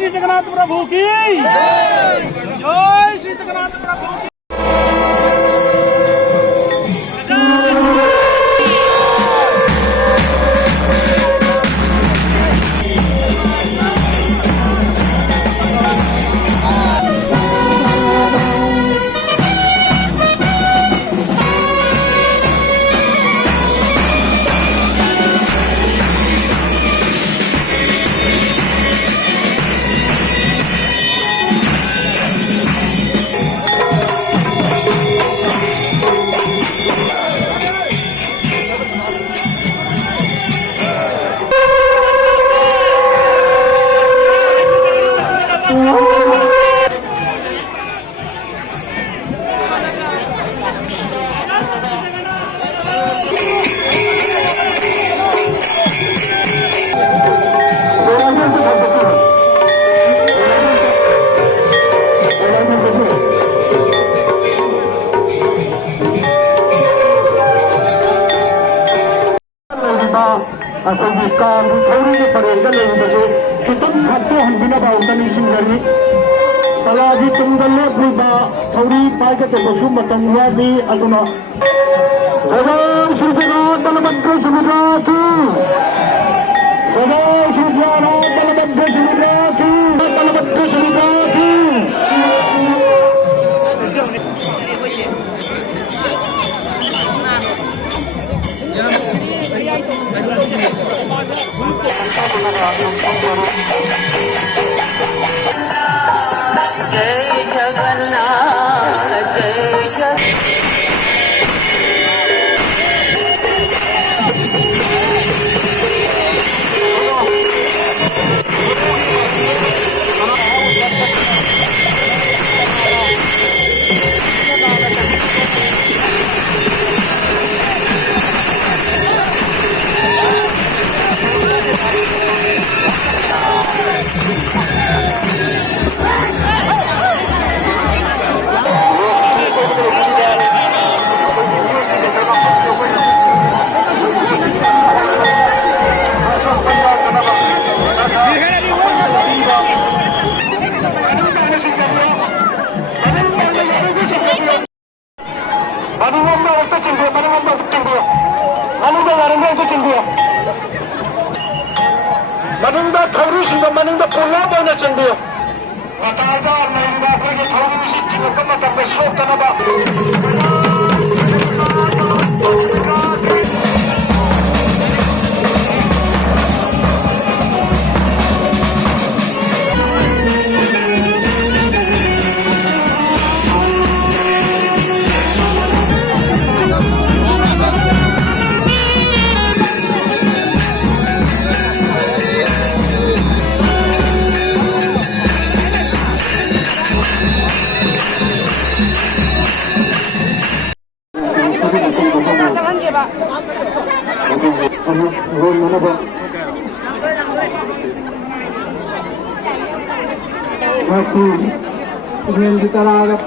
जगन्नाथ प्रभु की जय श्री जगन्नाथ प्रभु की। तलाजी तुमगल्ले पुलबा थोड़ी पाके तो पशु मतंगवा भी अदुना जय श्री जगन्नाथ बलभद्र सुभद्रा की जय श्री जगन्नाथ बलभद्र सुभद्रा की बलभद्र सुभद्रा की। जय जगन्नाथ जय जगन्नाथ। मनुंदा थौरीसिंग मनुंदा पुलाव ओइना चंबियो वताजा नैंदा अखोगे थौरीसि चिंगप मतम सोक्तनबा masih ingin kita larap